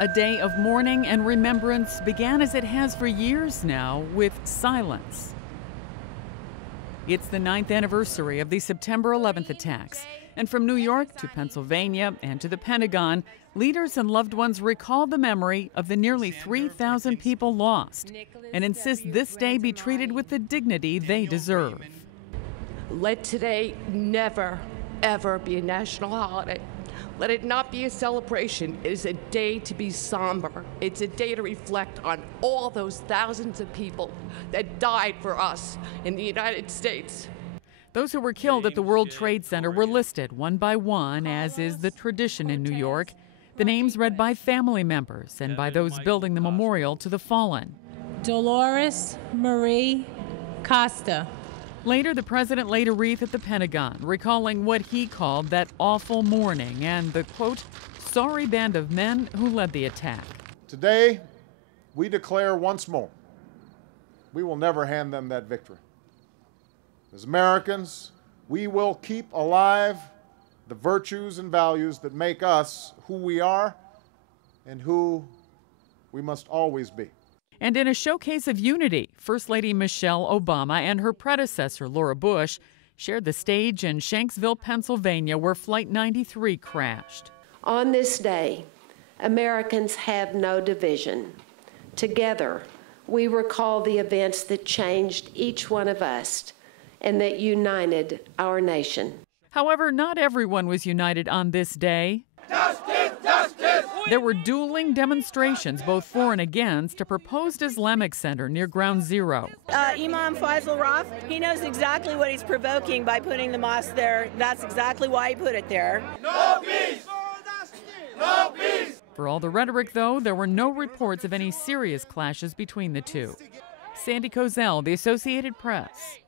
A day of mourning and remembrance began as it has for years now, with silence. It's the 9th anniversary of the September 11th attacks. And from New York to Pennsylvania and to the Pentagon, leaders and loved ones recall the memory of the nearly 3,000 people lost and insist this day be treated with the dignity they deserve. Let today never, ever be a national holiday. Let it not be a celebration. It is a day to be somber. It's a day to reflect on all those thousands of people that died for us in the United States. Those who were killed at the World Trade Center were listed one by one, as is the tradition in New York. The names read by family members and by those building the memorial to the fallen. Dolores Marie Costa. Later, the president laid a wreath at the Pentagon, recalling what he called that awful morning and the, quote, sorry band of men who led the attack. Today, we declare once more, we will never hand them that victory. As Americans, we will keep alive the virtues and values that make us who we are and who we must always be. And in a showcase of unity, First Lady Michelle Obama and her predecessor, Laura Bush, shared the stage in Shanksville, Pennsylvania, where Flight 93 crashed. On this day, Americans have no division. Together, we recall the events that changed each one of us and that united our nation. However, not everyone was united on this day. Justice! Justice! There were dueling demonstrations, both for and against, a proposed Islamic center near Ground Zero. Imam Faisal Raf, he knows exactly what he's provoking by putting the mosque there. That's exactly why he put it there. No peace! No peace! For all the rhetoric, though, there were no reports of any serious clashes between the two. Sandy Kozel, The Associated Press.